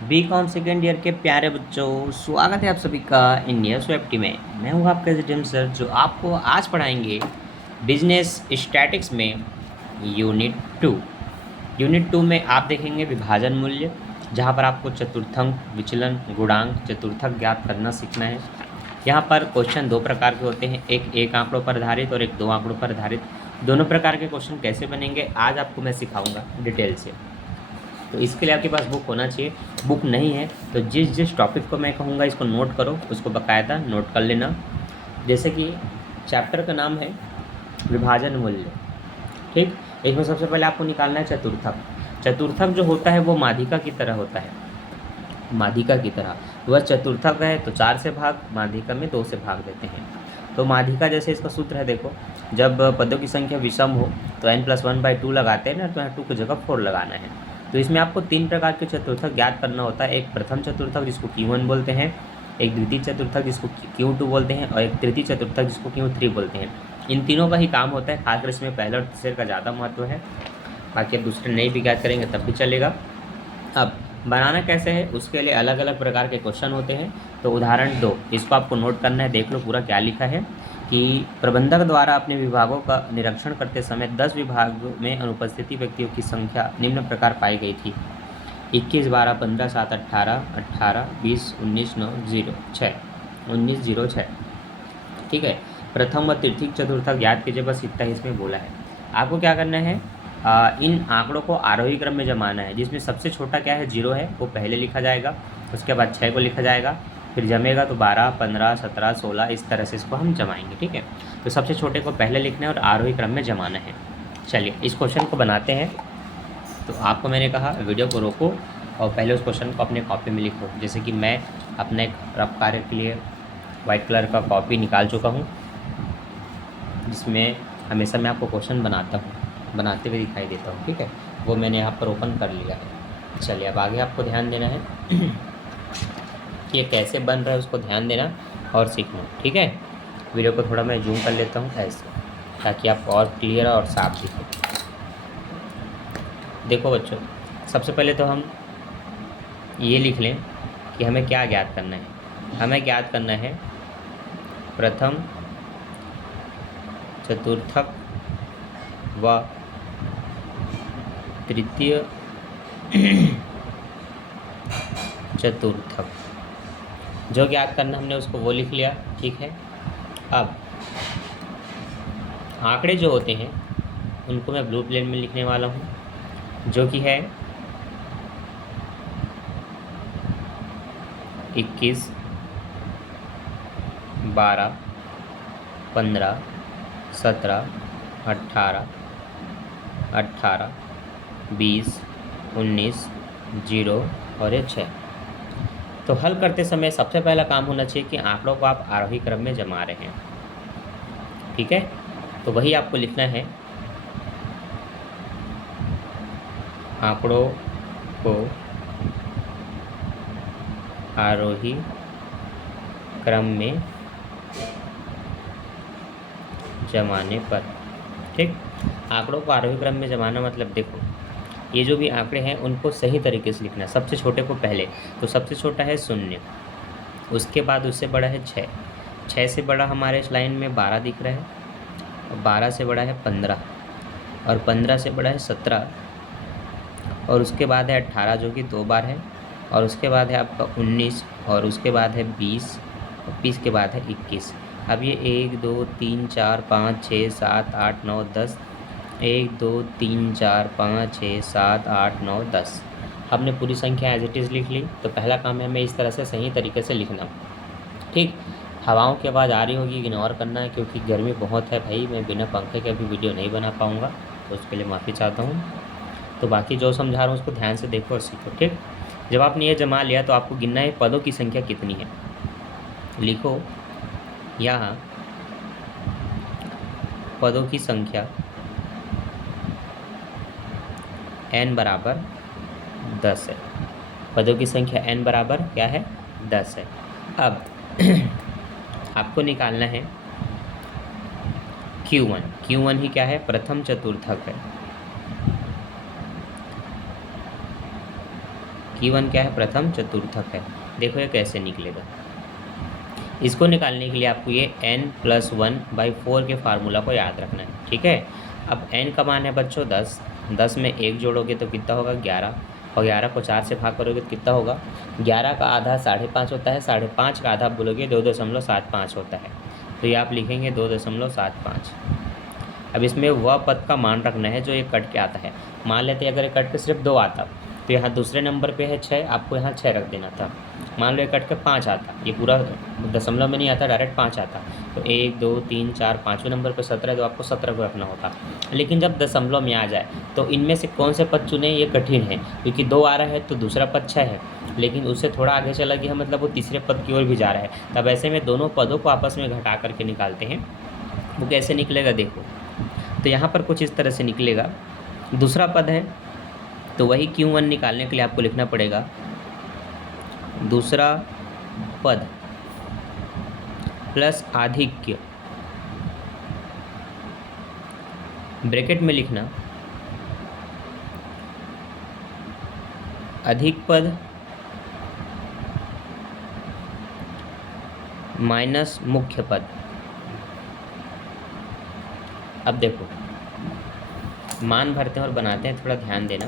BCom second year के प्यारे बच्चों, स्वागत है आप सभी का इंडिया स्वेप्टी में। मैं हूँ आपका जिम सर, जो आपको आज पढ़ाएंगे बिजनेस स्टैटिक्स में यूनिट 2 में आप देखेंगे विभाजन मूल्य, जहाँ पर आपको चतुर्थांक, विचलन, गुणांक, चतुर्थक ज्ञात करना सीखना है। यहाँ पर क्वेश्चन दो प्रकार के होते हैं, एक आंकड़ों पर आधारित और एक दो आंकड़ों पर आधारित। दोनों प्रकार के क्वेश्चन कैसे बनेंगे आज आपको मैं सिखाऊंगा डिटेल से। तो इसके लिए आपके पास बुक होना चाहिए। बुक नहीं है तो जिस जिस टॉपिक को मैं कहूँगा इसको नोट करो, उसको बाकायदा नोट कर लेना। जैसे कि चैप्टर का नाम है विभाजन मूल्य, ठीक। इसमें सबसे पहले आपको निकालना है चतुर्थक। चतुर्थक जो होता है वो माध्यिका की तरह होता है, माध्यिका की तरह। वह चतुर्थक है तो 4 से भाग, माध्यिका में 2 से भाग देते हैं। तो माध्यिका जैसे इसका सूत्र है, देखो, जब पदों की संख्या विषम हो तो n+1/2 लगाते हैं ना, तो यहाँ 2 की जगह 4 लगाना है। तो इसमें आपको 3 प्रकार के चतुर्थक ज्ञात करना होता है। एक प्रथम चतुर्थक जिसको Q1 बोलते हैं, एक द्वितीय चतुर्थक जिसको Q2 बोलते हैं, और एक तृतीय चतुर्थक जिसको Q3 बोलते हैं। इन तीनों का ही काम होता है, खासकर इसमें पहले और तीसरे का ज़्यादा महत्व है। बाकी अब दूसरे नहीं भी ज्ञात करेंगे तब भी चलेगा। अब बनाना कैसे है, उसके लिए अलग अलग प्रकार के क्वेश्चन होते हैं। तो उदाहरण 2, इसको आपको नोट करना है, देख लो पूरा क्या लिखा है कि प्रबंधक द्वारा अपने विभागों का निरीक्षण करते समय 10 विभागों में अनुपस्थिति व्यक्तियों की संख्या निम्न प्रकार पाई गई थी: 21, 12, 15, 7, 18, 18, 20, 19, 9, 0, 6, 19, 0, 6। ठीक है, प्रथम व तृतीय चतुर्थक याद कीजिए, बस इतना ही इसमें बोला है। आपको क्या करना है, इन आंकड़ों को आरोही क्रम में जमाना है, जिसमें सबसे छोटा क्या है, 0 है, वो पहले लिखा जाएगा, उसके बाद 6 को लिखा जाएगा, फिर जमेगा तो 12, 15, 17, 16, इस तरह से इसको हम जमाएंगे। ठीक है, तो सबसे छोटे को पहले लिखना है और आरोही क्रम में जमाना है। चलिए इस क्वेश्चन को बनाते हैं। तो आपको मैंने कहा वीडियो को रोको और पहले उस क्वेश्चन को अपने कॉपी में लिखो। जैसे कि मैं अपने एक रफ कार्य के लिए वाइट कलर का कॉपी निकाल चुका हूँ, जिसमें हमेशा मैं आपको क्वेश्चन बनाता हूँ, बनाते हुए दिखाई देता हूँ। ठीक है, वो मैंने यहाँ पर ओपन कर लिया है। चलिए अब आगे आपको ध्यान देना है कि ये कैसे बन रहा है, उसको ध्यान देना और सीखना। ठीक है, वीडियो को थोड़ा मैं जूम कर लेता हूँ ऐसे, ताकि आपको और क्लियर और साफ दिखे। देखो बच्चों, सबसे पहले तो हम ये लिख लें कि हमें क्या ज्ञात करना है। हमें ज्ञात करना है प्रथम चतुर्थक व तृतीय चतुर्थक। जो ज्ञात करना हमने उसको वो लिख लिया। ठीक है, अब आंकड़े जो होते हैं उनको मैं ब्लू प्लेन में लिखने वाला हूँ, जो कि है 21, 12, 15, 17, 18, 18, 20, 19, 0 और ये 6। तो हल करते समय सबसे पहला काम होना चाहिए कि आंकड़ों को आप आरोही क्रम में जमा रहे हैं। ठीक है, तो वही आपको लिखना है, आंकड़ों को आरोही क्रम में जमाने पर। ठीक, आंकड़ों को आरोही क्रम में जमाना मतलब देखो, ये जो भी आंकड़े हैं उनको सही तरीके से लिखना है। सबसे छोटे को पहले, तो सबसे छोटा है 0, उसके बाद उससे बड़ा है 6, 6 से बड़ा हमारे इस लाइन में 12 दिख रहा है, और 12 से बड़ा है 15, और 15 से बड़ा है 17, और उसके बाद है 18 जो कि 2 बार है, और उसके बाद है आपका 19, और उसके बाद है 20, और 20 के बाद है 21। अब ये 1, 2, 3, 4, 5, 6, 7, 8, 9, 10, 1, 2, 3, 4, 5, 6, 7, 8, 9, 10। हमने पूरी संख्या एज इट इज़ लिख ली। तो पहला काम है हमें इस तरह से सही तरीके से लिखना। ठीक, हवाओं की आवाज़ आ रही होगी, इग्नोर करना है, क्योंकि गर्मी बहुत है भाई, मैं बिना पंखे के अभी वीडियो नहीं बना पाऊँगा, तो उसके लिए माफ़ी चाहता हूँ। तो बाकी जो समझा रहा हूँ उसको ध्यान से देखो और सीखो। ठीक, जब आपने ये जमा लिया तो आपको गिनना है पदों की संख्या कितनी है। लिखो यहाँ पदों की संख्या n बराबर 10 है। पदों की संख्या n बराबर क्या है, 10 है। अब आपको निकालना है Q1। Q1 ही क्या है, प्रथम चतुर्थक है। Q1 क्या है, प्रथम चतुर्थक है। देखो ये कैसे निकलेगा। इसको निकालने के लिए आपको ये n+1/4 के फार्मूला को याद रखना है, ठीक है। अब n का मान है बच्चों 10, 10 में 1 जोड़ोगे तो कितना होगा 11, और 11 को 4 से भाग करोगे तो कितना होगा, 11 का आधा 5.5 होता है, 5.5 का आधा बोलोगे 2.75 होता है, तो ये आप लिखेंगे 2.75। अब इसमें वह पद का मान रखना है जो ये कट के आता है। मान लेते हैं अगर ये कट के सिर्फ 2 आता तो यहाँ दूसरे नंबर पे है 6, आपको यहाँ 6 रख देना था। मान लो ये कट के 5 आता, ये पूरा दशमलव में नहीं आता, डायरेक्ट 5 आता, तो 1 2 3 4 5वें नंबर पे 17 है तो आपको 17 को रखना होता। लेकिन जब दशमलव में आ जाए तो इनमें से कौन से पद चुने, ये कठिन है, क्योंकि 2 आ रहा है तो दूसरा पद 6 है, लेकिन उससे थोड़ा आगे चला गया मतलब वो तीसरे पद की ओर भी जा रहा है। तब ऐसे में दोनों पदों को आपस में घटा करके निकालते हैं। वो कैसे निकलेगा देखो, तो यहाँ पर कुछ इस तरह से निकलेगा। दूसरा पद है तो वही Q1 निकालने के लिए आपको लिखना पड़ेगा दूसरा पद प्लस आधिक्य, ब्रैकेट में लिखना अधिक पद माइनस मुख्य पद। अब देखो मान भरते हैं और बनाते हैं, थोड़ा ध्यान देना।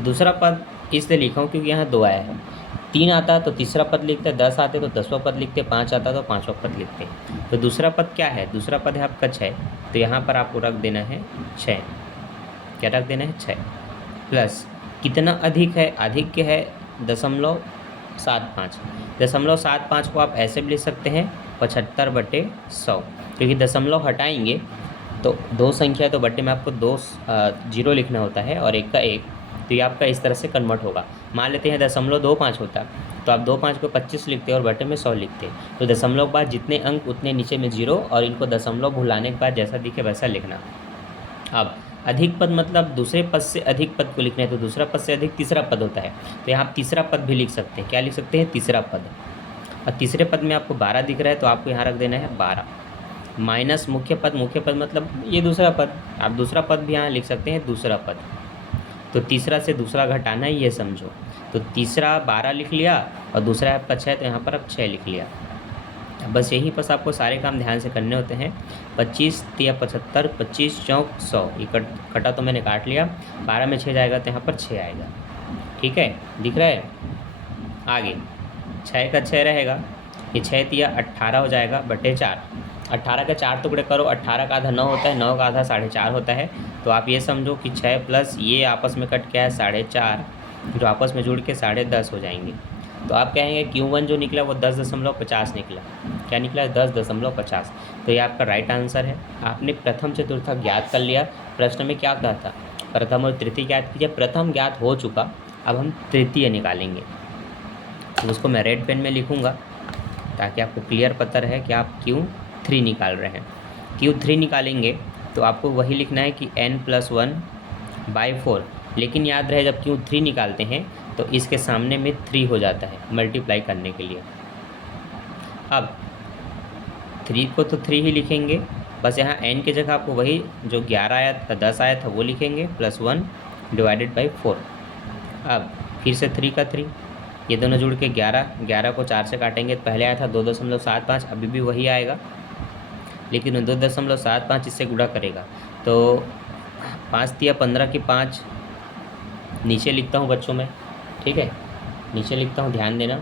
दूसरा पद इसलिए लिखा हूँ क्योंकि यहाँ 2 आया है, 3 आता तो तीसरा पद लिखते, 10 आते तो 10वां पद लिखते, 5 आता तो 5वां पद लिखते। तो दूसरा पद क्या है, दूसरा पद है आपका 6, तो यहाँ पर आपको रख देना है 6। क्या रख देना है 6, प्लस कितना अधिक है, अधिक है 0.75। 0.75 को आप ऐसे भी लिख सकते हैं 75/100, क्योंकि दशमलव हटाएंगे तो 2 संख्या तो बट्टे में आपको 2 जीरो लिखना होता है और 1 का 1, तो ये आपका इस तरह से कन्वर्ट होगा। मान लेते हैं 0.25 होता तो आप 2 5 को 25 लिखते और बटे में 100 लिखते, तो दशमलव के बाद जितने अंक उतने नीचे में 0, और इनको दशमलव भुलाने के बाद जैसा दिखे वैसा लिखना। अब अधिक पद मतलब दूसरे पद से अधिक पद को लिखना है, तो दूसरा पद से अधिक तीसरा पद होता है, तो यहाँ आप तीसरा पद भी लिख सकते हैं। क्या लिख सकते हैं, तीसरा पद। और तीसरे पद में आपको 12 दिख रहा है तो आपको यहाँ रख देना है 12, माइनस मुख्य पद। मुख्य पद मतलब ये दूसरा पद, आप दूसरा पद भी यहाँ लिख सकते हैं दूसरा पद। तो तीसरा से दूसरा घटाना है ये समझो, तो तीसरा 12 लिख लिया और दूसरा आपका 6, तो यहाँ पर आप 6 लिख लिया। बस यहीं पर आपको सारे काम ध्यान से करने होते हैं। 25 × 75, 25 × 100, ये कटा तो मैंने काट लिया, 12 में 6 जाएगा तो यहाँ पर 6 आएगा, ठीक है, दिख रहा है। आगे 6 का 6 रहेगा, ये 6 × 18 हो जाएगा बटे 4। 18 के 4 टुकड़े करो, 18 का आधा 9 होता है, 9 का आधा 4.5 होता है, तो आप ये समझो कि 6 प्लस ये आपस में कट क्या है 4.5, जो आपस में जुड़ के 10.5 हो जाएंगे। तो आप कहेंगे Q1 जो निकला वो 10.50 निकला। क्या निकला, 10.50। तो ये आपका राइट आंसर है। आपने प्रथम चतुर्थक ज्ञात कर लिया। प्रश्न में क्या कहा था, प्रथम और तृतीय ज्ञात कीजिए। प्रथम ज्ञात हो चुका, अब हम तृतीय निकालेंगे, तो उसको मैं रेड पेन में लिखूँगा ताकि आपको क्लियर पता रहे कि आप Q3 निकाल रहे हैं। Q3 निकालेंगे तो आपको वही लिखना है कि n+1/4, लेकिन याद रहे जब Q3 निकालते हैं तो इसके सामने में 3 हो जाता है मल्टीप्लाई करने के लिए। अब 3 को तो 3 ही लिखेंगे, बस यहाँ n की जगह आपको वही जो 11 आया था 10 आया था वो लिखेंगे, +1/4। अब फिर से 3 का 3, ये दोनों जुड़ के 11, 11 को 4 से काटेंगे तो पहले आया था 2.75, अभी भी वही आएगा, लेकिन 2.75 इससे गुणा करेगा तो 5 × 15 की 5, नीचे लिखता हूँ बच्चों में, ठीक है, नीचे लिखता हूँ, ध्यान देना।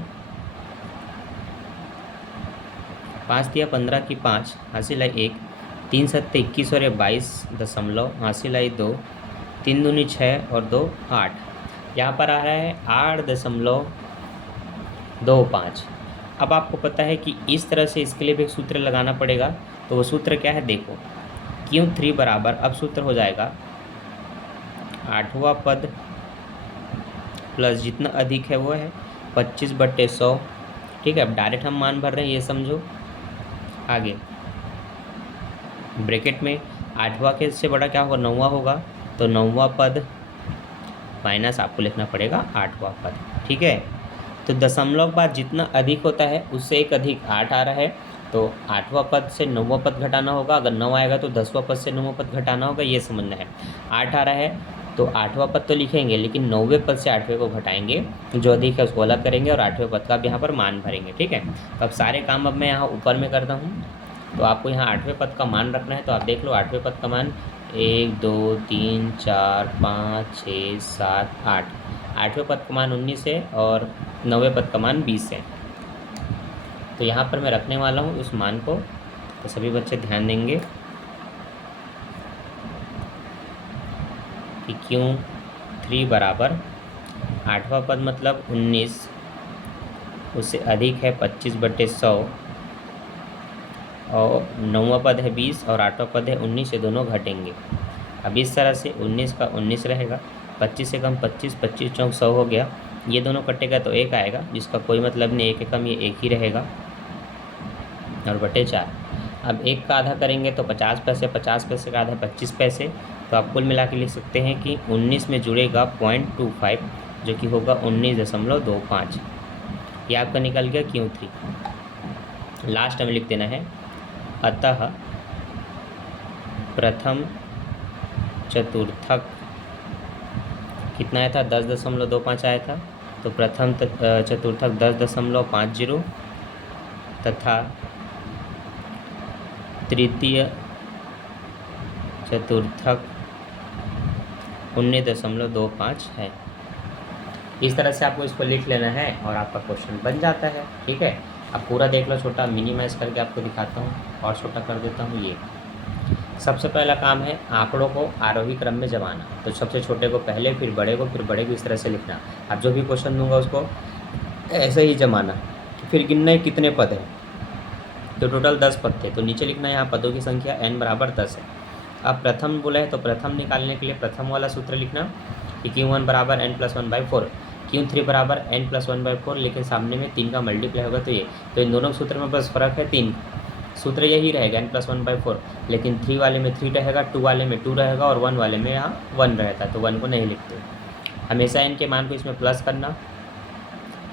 5 × 15 की 5, हासिल है 1, 3 × 7 21 और 22 दशमलव, हासिल है 2, 3 दूनी 6 और 2 8, यहाँ पर आ रहा है 8.25। अब आपको पता है कि इस तरह से इसके लिए भी एक सूत्र लगाना पड़ेगा, तो वो सूत्र क्या है देखो, Q3 बराबर, अब सूत्र हो जाएगा 8वां पद प्लस जितना अधिक है वो है 25/100, ठीक है। अब डायरेक्ट हम मान भर रहे हैं, ये समझो। आगे ब्रैकेट में 8वां के से बड़ा क्या होगा, 9वां होगा, तो 9वां पद माइनस आपको लिखना पड़ेगा 8वां पद, ठीक है। तो दशमलव के बाद जितना अधिक होता है उससे एक अधिक 8 आ रहा है, तो 8वां पद से 9वां पद घटाना होगा, अगर 9 आएगा तो 10वां पद से 9वां पद घटाना होगा, ये समझना है। 8 आ रहा है तो 8वां पद तो लिखेंगे, लेकिन 9वें पद से 8वें को घटाएंगे, जो अधिक है उसको अलग करेंगे और 8वें पद का अब यहाँ पर मान भरेंगे। ठीक है, तो अब सारे काम अब मैं यहाँ ऊपर में करता हूँ। तो आपको यहाँ 8वें पद का मान रखना है, तो आप देख लो 8वें पद का मान 1 2 3 4 5 6 7 8। 8वें पद का मान 19 है और 9वें पद का मान 20 है। तो यहाँ पर मैं रखने वाला हूँ उस मान को, तो सभी बच्चे ध्यान देंगे कि Q3 बराबर 8वां पद मतलब 19, उससे अधिक है 25/100, और 9वां पद है 20 और 8वां पद है 19, ये दोनों घटेंगे। अब इस तरह से 19 का 19 रहेगा, 25 से कम 25, 25 चौक 100 हो गया, ये दोनों कटेगा तो 1 आएगा, जिसका कोई मतलब नहीं, 1 के कम ये 1 ही रहेगा, और बटे 4। अब 1 का आधा करेंगे तो 50 पैसे, 50 पैसे का आधा 25 पैसे, तो आप कुल मिला के लिख सकते हैं कि 19 में जुड़ेगा 0.25, जो कि होगा 19.25। ये आपका निकल गया Q3। लास्ट में लिख देना है, अतः प्रथम चतुर्थक कितना आया था, 10.25 आया था, तो प्रथम चतुर्थक 10.50 तथा तृतीय चतुर्थक 19.25 है। इस तरह से आपको इसको लिख लेना है और आपका क्वेश्चन बन जाता है। ठीक है, अब पूरा देख लो, छोटा मिनिमाइज करके आपको दिखाता हूँ और छोटा कर देता हूँ। ये सबसे पहला काम है आंकड़ों को आरोही क्रम में जमाना। तो सबसे छोटे को पहले, फिर बड़े को, फिर बड़े को, इस तरह से लिखना। अब जो भी क्वेश्चन दूंगा उसको ऐसे ही जमाना। फिर गिनना है कितने पद हैं, तो टोटल 10 पद थे, तो नीचे लिखना है यहाँ पदों की संख्या n बराबर 10 है। अब प्रथम बोला है तो प्रथम निकालने के लिए प्रथम वाला सूत्र लिखना कि Q1 बराबर n+1/4, Q3 बराबर n+1/4, लेकिन सामने में 3 का मल्टीप्लाई होगा तो ये, तो इन दोनों सूत्र में बस फ़र्क है 3, सूत्र यही रहेगा n+1/4, लेकिन 3 वाले में 3 रहेगा, 2 वाले में 2 रहेगा और 1 वाले में यहाँ 1 रहता है, तो 1 को नहीं लिखते। हमेशा n के मान को इसमें प्लस करना,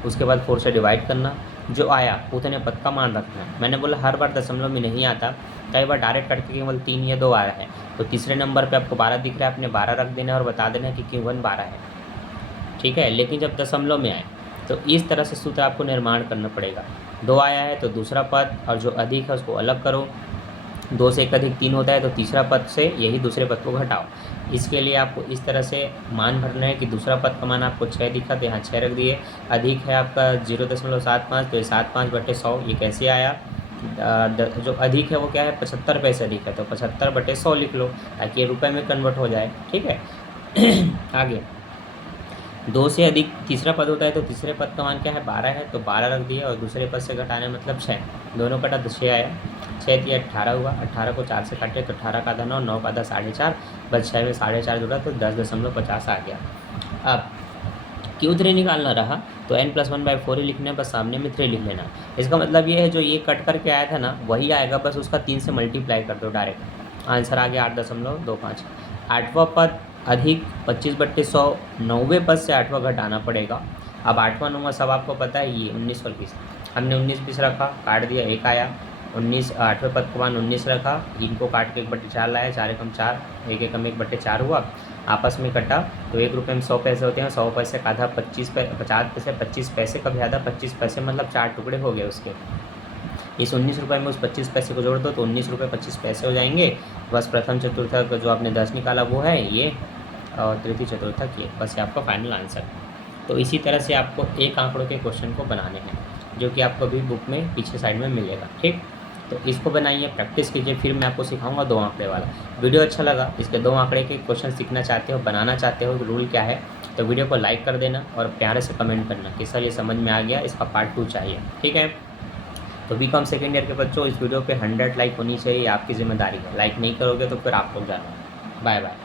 उसके बाद 4 से डिवाइड करना, जो आया उतने पद का मान रखना है। मैंने बोला हर बार दशमलव में नहीं आता, कई बार डायरेक्ट करके केवल 3 या 2 आया है, तो तीसरे नंबर पे आपको 12 दिख रहा है, आपने 12 रख देना है और बता देना है कि Q1 12 है। ठीक है, लेकिन जब दशमलव में आए तो इस तरह से सूत्र आपको निर्माण करना पड़ेगा। 2 आया है तो दूसरा पद और जो अधिक है उसको अलग करो, 2 से 1 अधिक 3 होता है तो तीसरा पद से यही दूसरे पद को घटाओ। इसके लिए आपको इस तरह से मान भरना है कि दूसरा पद का मान आपको 6 दिखा तो यहाँ 6 रख दिए, अधिक है आपका 0.75, तो ये 75/100। ये कैसे आया, जो अधिक है वो क्या है, 75 पैसे अधिक है, तो 75/100 लिख लो ताकि ये रुपये में कन्वर्ट हो जाए। ठीक है आगे 2 से अधिक तीसरा पद होता है तो तीसरे पद का मान क्या है, 12 है, तो 12 रख दिया और दूसरे पद से घटाने मतलब 6, दोनों कटा तो 6 आया, 6 दिया 18 हुआ, 18 को 4 से काटे तो 18 का आधा 9, 9 का आधा 4.5, बस 6 में 4.5 जुड़ा तो 10.50 आ गया। अब Q3 निकालना रहा तो n+1/4 ही लिखना है, बस सामने में 3 लिख लेना। इसका मतलब ये है जो ये कट करके आया था ना वही आएगा, बस उसका 3 से मल्टीप्लाई कर दो डायरेक्ट, आंसर आ गया 8.25। 8वां पद अधिक 25/100, 9वें पद से 8वां घटाना पड़ेगा। अब 8वां 9वां सब आपको पता है, ये 19 और 20, हमने 19-20 रखा, काट दिया 1 आया, 19 8वें पद का मान 19 रखा, इनको काट के 1/4 लाया, 4 एकम 4, 1 एकम 1/4 हुआ, आपस में कटा तो 1 रुपये में 100 पैसे होते हैं, 100 पैसे का आधा 50 पैसे, 25 पैसे का भी आधा 25 पैसे, मतलब 4 टुकड़े हो गए उसके। इस 19 रुपये में उस 25 पैसे को जोड़ दो तो 19 रुपये 25 पैसे हो जाएंगे। बस प्रथम चतुर्थक जो आपने 10 निकाला वो है ये, और तृतीय चतुर्थक ये, बस ये आपका फाइनल आंसर। तो इसी तरह से आपको एक आंकड़ों के क्वेश्चन को बनाने हैं, जो कि आपको भी बुक में पीछे साइड में मिलेगा। ठीक, तो इसको बनाइए, प्रैक्टिस कीजिए, फिर मैं आपको सिखाऊंगा 2 आंकड़े वाला। वीडियो अच्छा लगा, इसके 2 आंकड़े के क्वेश्चन सीखना चाहते हो, बनाना चाहते हो, रूल क्या है, तो वीडियो को लाइक कर देना और प्यारे से कमेंट करना कि सर ये समझ में आ गया, इसका पार्ट 2 चाहिए। ठीक है, तो बीकॉम सेकेंड ईयर के बच्चों इस वीडियो पे 100 लाइक होनी चाहिए, आपकी जिम्मेदारी है। लाइक नहीं करोगे तो फिर आप लोग जानो। Bye bye.